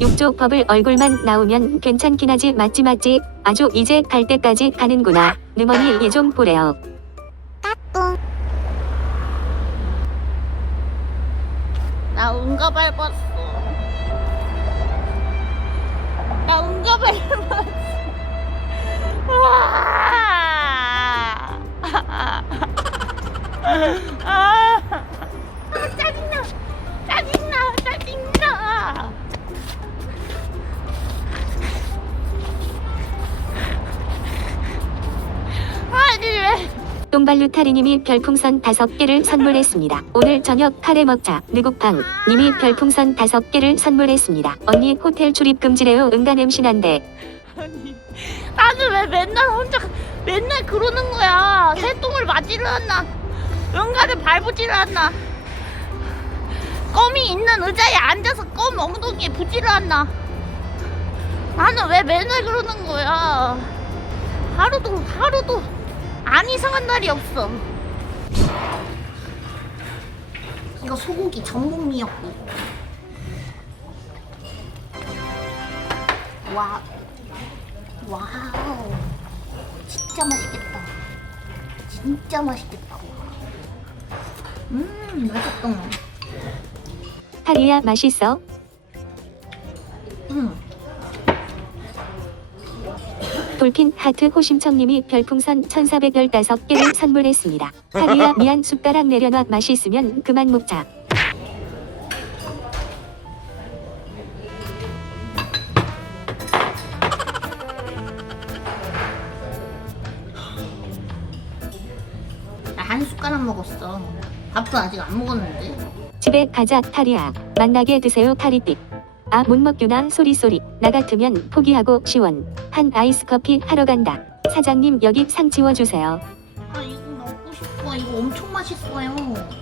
육조 버블 얼굴만 나오면 괜찮긴 하지 맞지 맞지 아주 이제 갈 때까지 가는구나 느머니 얘좀 보래요 나 응가 밟았어. 나 응가 밟았어. 우와. 아, 똥발루타리님이 별풍선 5개를 선물했습니다. 오늘 저녁 카레 먹자. 느국팡 님이 별풍선 5개를 선물했습니다. 언니 호텔 출입 금지래요. 응가 냄새난데. 아니 나는 왜 맨날 혼자 맨날 그러는 거야 새똥을 맞지를 않나 응가를 밟지를 않나 껌이 있는 의자에 앉아서 껌 엉덩이에 붙지를 않나 나는 왜 맨날 그러는 거야 하루도 하루도 안 이상한 날이 없어. 이거 소고기 전복 미역국. 와 와우. 진짜 맛있겠다. 진짜 맛있겠다. 음 맛있다. 타리야 맛있어? 음 돌핀 하트 호심청님이 별풍선 1415개를 선물했습니다. 타리야 미안 숟가락 내려놔. 맛있으면 그만 먹자. 나 한 숟가락 먹었어. 밥도 아직 안 먹었는데. 집에 가자 타리야. 만나게 드세요 타리빛 아 못 먹규나 소리소리. 나 같으면 포기하고 시원. 한 아이스 커피 하러 간다. 사장님 여기 상 치워주세요. 아 이거 먹고 싶어. 이거 엄청 맛있어요.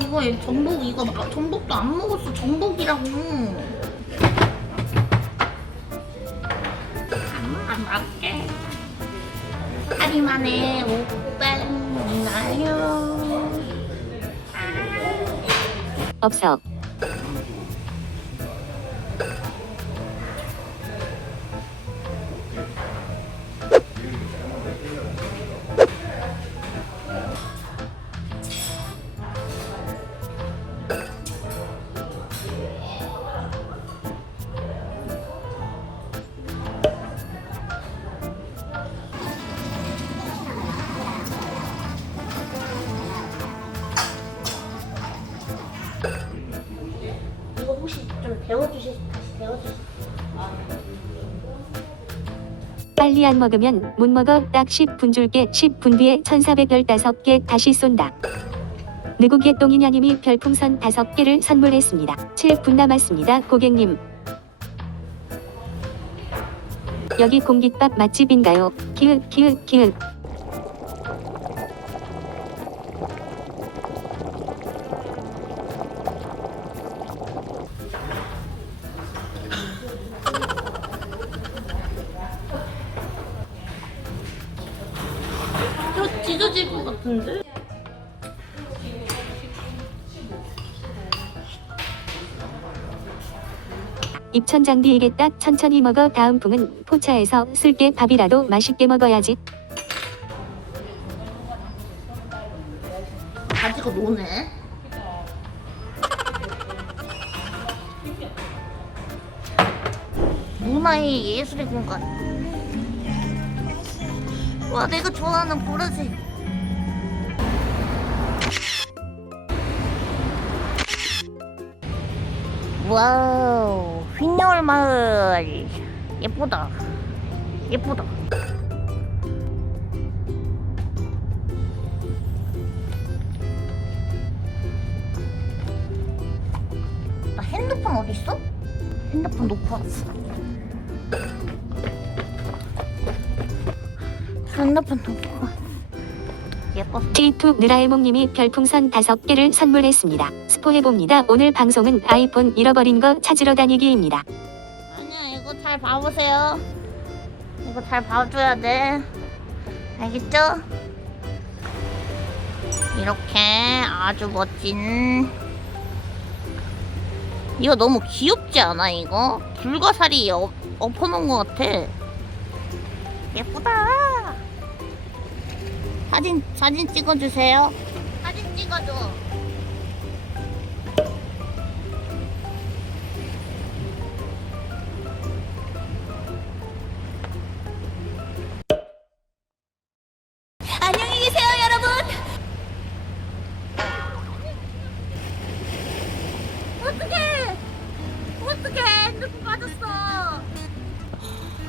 이거 전복 이거 마- 전복도 안 먹었어. 전복이라고. 안 맞게. 다리만에 오빵 나요. 없어 이거 혹시 좀 데워주실 다시 데워주실 빨리 안 먹으면 못 먹어. 딱 10분 줄게. 10분 뒤에 1415개 다시 쏜다. 느국의 똥이냐님이 별풍선 5개를 선물했습니다. 7분 남았습니다 고객님. 여기 공깃밥 맛집인가요? 기윽 기윽 기윽 입천장디이겠다 천천히 먹어 다음 풍은 포차에서 쓸게 밥이라도 맛있게 먹어야지 가지고 노네. 문화의 예술의 공간. 와, 내가 좋아하는 보라색. 와우, 휘녀울 마을. 예쁘다. 예쁘다. 나 핸드폰 어디 있어? 핸드폰 놓고 왔어. 핸드폰 놓고 왔어. 예뻤어. T2 느라에몽님이 별풍선 5개를 선물했습니다 스포해봅니다 오늘 방송은 아이폰 잃어버린 거 찾으러 다니기입니다 아니야, 이거 잘 봐보세요. 이거 잘 봐줘야 돼. 알겠죠? 이렇게 아주 멋진 이거 너무 귀엽지 않아 이거? 불가사리 엎, 엎어놓은 것 같아 예쁘다 사진 사진 찍어주세요. 사진 찍어줘. 안녕히 계세요 여러분. 어떡해! 어떡해! 핸드폰 빠졌어.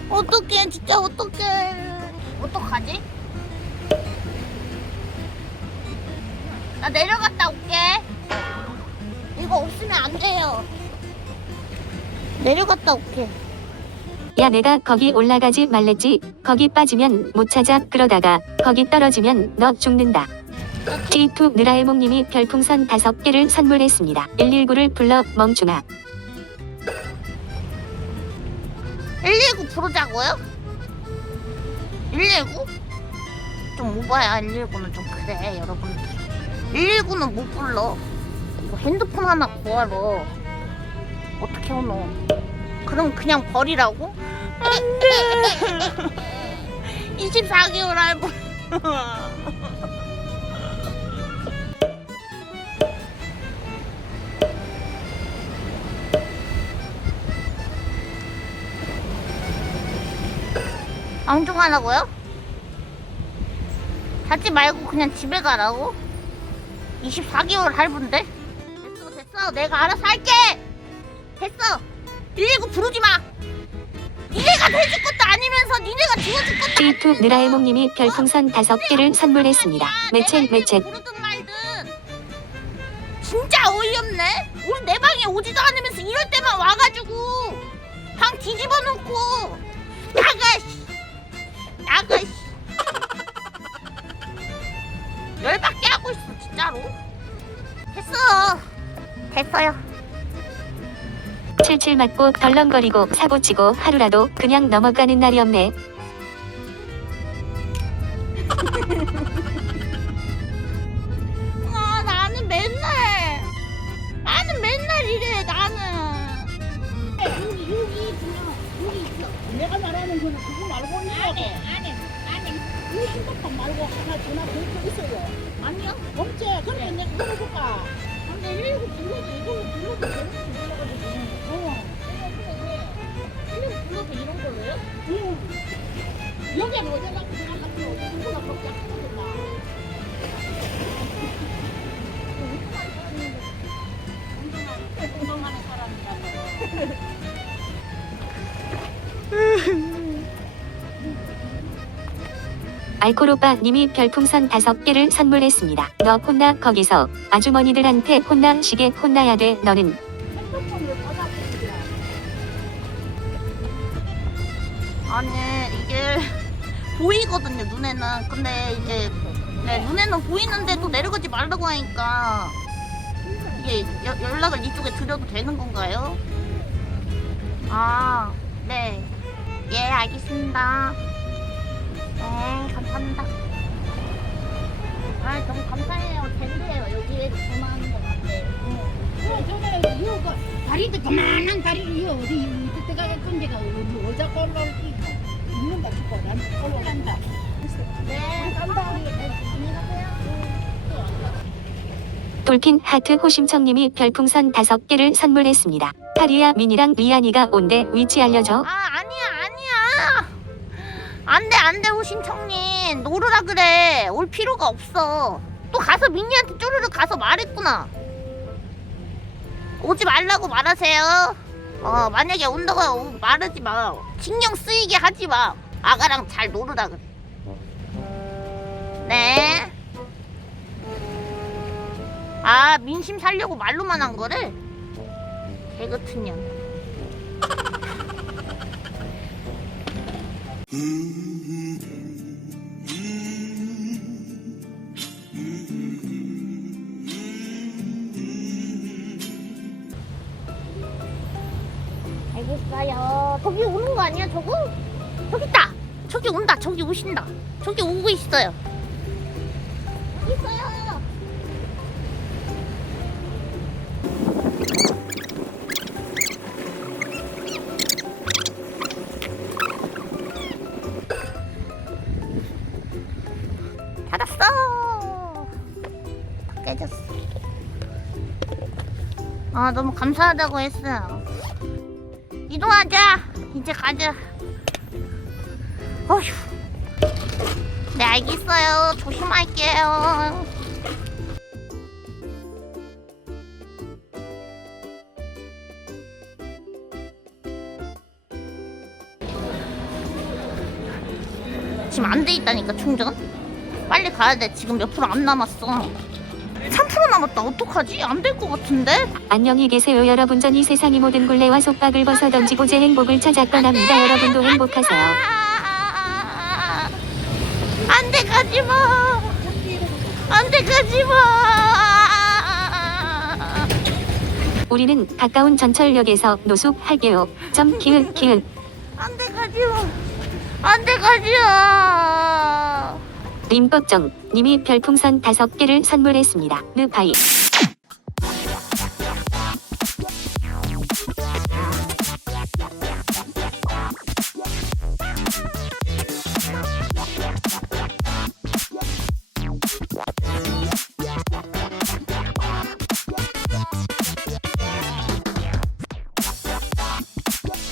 어떡해 진짜 어떡해. 어떡하지? 나 내려갔다 올게 이거 없으면 안 돼요 내려갔다 올게 야 내가 거기 올라가지 말랬지. 거기 빠지면 못 찾아. 그러다가 거기 떨어지면 너 죽는다. T2 느라에몽님이 별풍선 5개를 선물했습니다. 119를 불러 멍충아. 119 부르자고요? 119? 좀 오바야 119는 좀 그래 여러분들 119는 못 불러 이거 핸드폰 하나 구하러 어떻게 오노 그럼 그냥 버리라고? 안돼 24개월 알고 앙중하라고요? 자지 말고 그냥 집에 가라고? 24개월 할부인데? 됐어 됐어. 내가 알아서 할게. 됐어. 119 부르지 마. 니네가 돼줄 것도 아니면서 니네가 지워줄 것도 T2 느라에몽님이 별풍선 5개를 선물했습니다. 매첸 매첸. 부르든 말든. 진짜 어이없네. 오늘 내 방에 오지도 않으면서 이럴 때만 와가지고 방 뒤집어 놓고 나가 씨 됐어요 77 맞고 덜렁거리고 사고치고 하루라도 그냥 넘어가는 날이 없네. 아 나는 맨날 나는 맨날 이래 나는 여기 여기 그냥 여기 있어. 내가 말하는 거는 그거 말고 있어. 안해 안해 안해 이 핸드폰 말고 하나 전화 걸고 있어요. 아니요 없지? 그러면 내가 해볼까? 근데 이거 불러도 이거 불러도 되는. 이름 불러서 이런 걸로요? 응. 여기는 어디가 알코로빠 님이 별풍선 5개를 선물했습니다. 너 혼나 거기서 아주머니들한테 혼나시게 혼나야 돼 너는. 아니 이게 보이거든요 눈에는 근데 이제 네, 눈에는 보이는데도 내려가지 말라고 하니까 이게 여- 연락을 이쪽에 드려도 되는 건가요? 아, 네. 예, 알겠습니다. 네, 감사합니다. 아, 너무 감사해요. 된대요. 여기에 전화하는 거 같아요. 어, 전에 이거 그 다리도 그만한 다리를 이거 어디 이거 때가 건데가 어디 어자 걸로 있는다 죽고 난 올라간다. 네, 감사합니다. 안녕히 가세요. 돌핀 하트 호심청님이 별풍선 5개를 선물했습니다. 카리아 미니랑 리안이가 온대 위치 알려줘. 아 안돼 안돼 호심청님 노르라 그래. 올 필요가 없어. 또 가서 민니한테 쪼르르 가서 말했구나. 오지 말라고 말하세요. 어 만약에 온다고 오- 말하지 마. 신경 쓰이게 하지 마. 아가랑 잘 놀으라 그래. 네. 아 민심 살려고 말로만 한 거를? 개 같은 년 알겠어요. 저기 오는 거 아니야, 저거? 저기 있다. 저기 온다. 저기 오신다. 저기 오고 있어요. 깨졌어. 아 너무 감사하다고 했어요. 이동하자. 이제 가자. 어휴. 네 알겠어요. 조심할게요. 지금 안 돼 있다니까 충전. 빨리 가야 돼. 지금 몇 프로 안 남았어. 3% 남았다. 어떡하지? 안 될 것 같은데? 안녕히 계세요 여러분 전 이 세상의 모든 굴레와 속박을 벗어 던지고 제 행복을 찾아 떠납니다 여러분도 행복하세요 아, 안 돼, 가지 마. 안 돼, 가지 마. 우리는 가까운 전철역에서 노숙할게요 점 키읔 키읔 안 돼, 가지 마. 안 돼, 가지 마. 림꺽정 님이 별풍선 다섯 개를 선물했습니다. 느파이